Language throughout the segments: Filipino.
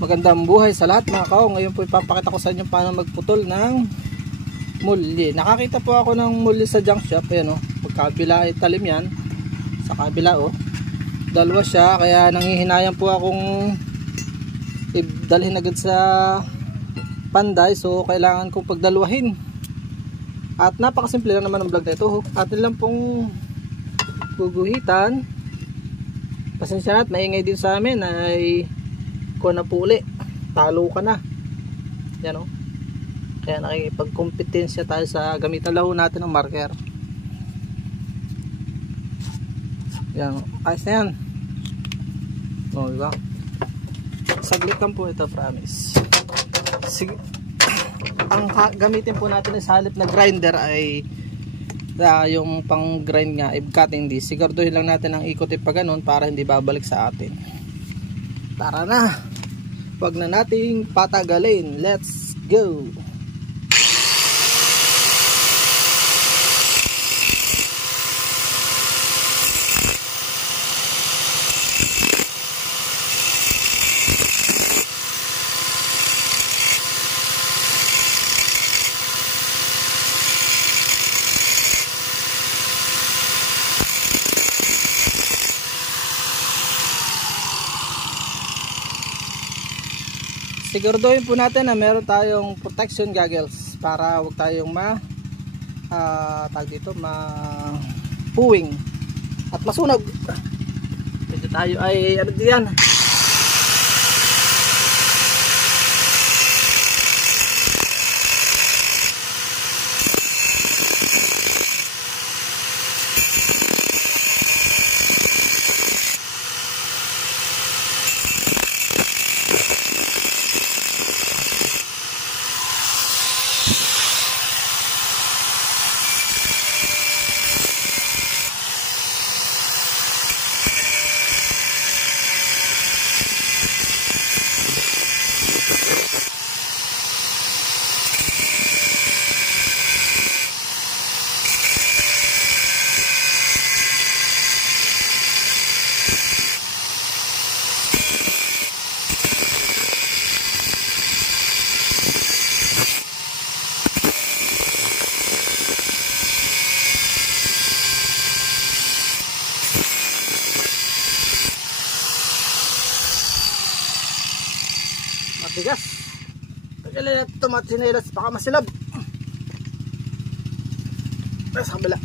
Magandang buhay sa lahat mga kao. Ngayon po ipapakita ko sa inyo paano magputol ng muli. Nakakita po ako ng muli sa junk shop. Ayan o, pagkabila ay talim yan. Sa kabila o, dalawa siya. Kaya nangihinayang po akong dalhin agad sa Panday. So kailangan kong pagdalawahin. At napakasimple lang naman ang vlog na ito. Atin lang pong guguhitan. Pasensya na at maingay din sa amin ay ko na puli, talo ka na yan o. Kaya nakikipagkompetensya tayo sa gamitan lang natin ng marker. Yan o, ayos na yan o, diba? Saglit lang po ito, promise. Sige. Ang gamitin po natin sa halip na grinder ay yung pang grind nga, cutting disc. Siguraduhin lang natin ang ikot pa ganun para hindi babalik sa atin. Tara na, wag na nating patagalin, let's go. Siguraduhin po natin na meron tayong protection goggles para wag tayong puwing at masunog. Medyo tayo ay ano diyan. Matigas. Tagalan natin ito mga tsinelas, baka masilab. Sa kabila.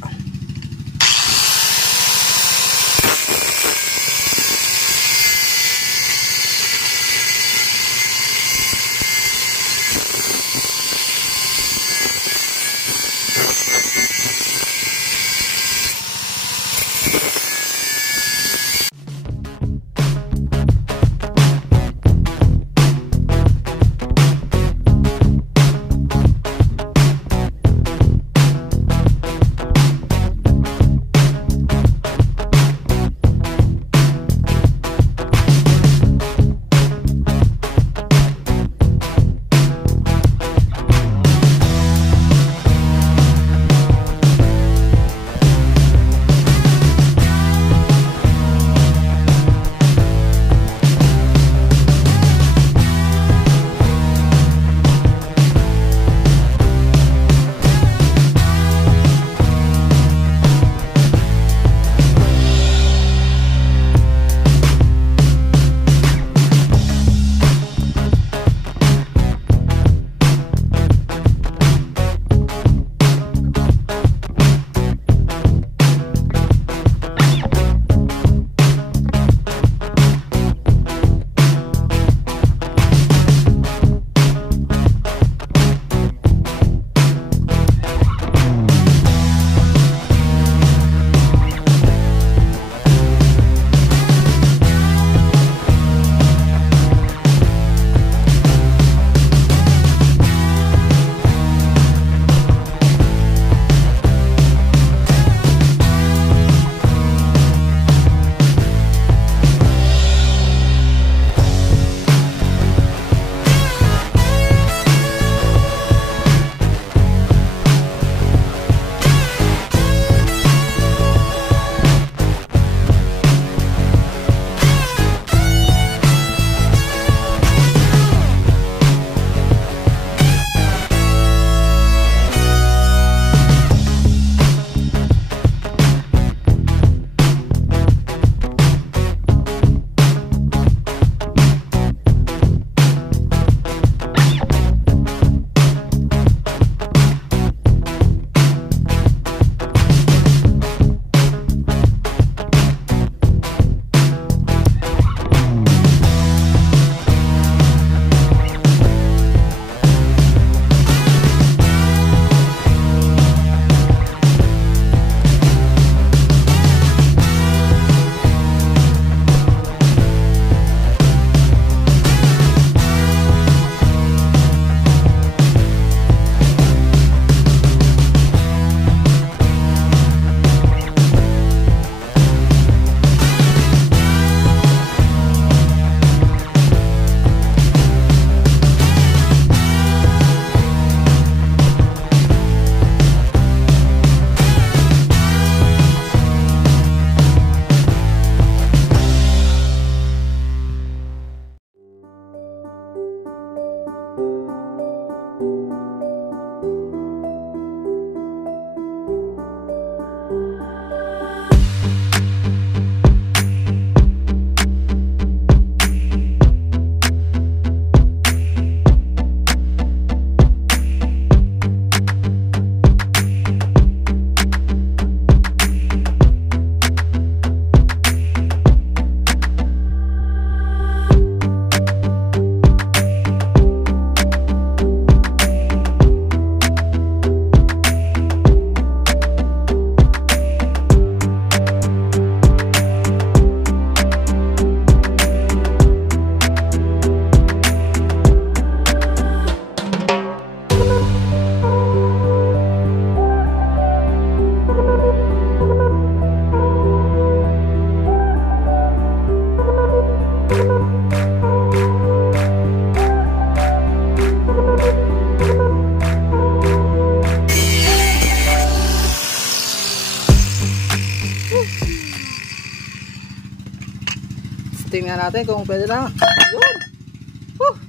nga natin kung pwede na. Yun.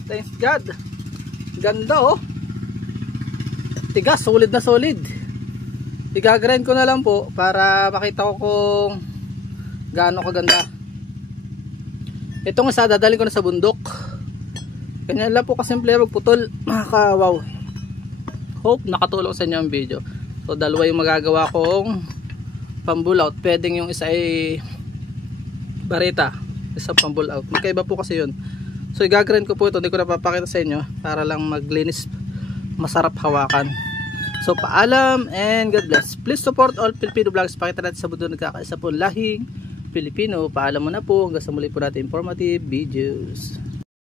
Thanks God. Ganda oh. Tigas, solid na solid. Igagrind ko na lang po para makita ko kung gaano kaganda. Itong isa dadalhin ko na sa bundok. Ganyan lang po kasimple magputol, mga ka-wow. Hope nakatulong sa inyo ang video. So dalawa yung magagawa kong pambull out. Pwedeng yung isa ay barita, isa pambull out. Magkaiba po kasi yun. So igagrind ko po ito, hindi ko napapakita sa inyo para lang maglinis, masarap hawakan. So paalam and God bless. Please support all Filipino vlogs. Pakita natin sa mundo nagkakaisa po lahing Pilipino. Paalam mo na po. Hanggang sa muli po natin informative videos.